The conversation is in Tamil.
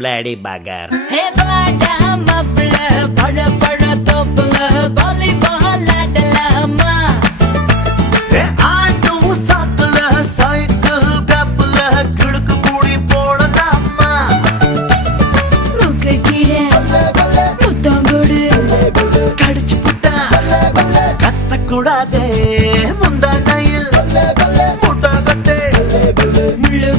பிளாடி பகர். ஹே வாடா மாப்பிள்ள பழ பழ தோப்புல வாலிபால் ஆடலாமா. ஆட்டும் சாக்குல சைக்கிள் கப்புல கிடுக்கு கூடி போடலாமா. மூக்கு கீழே முத்தம் கொடு கடிச்சு புட்டா கத்தக்கூடாதே முந்தானையில் முட்டை கட்டே முள்ளு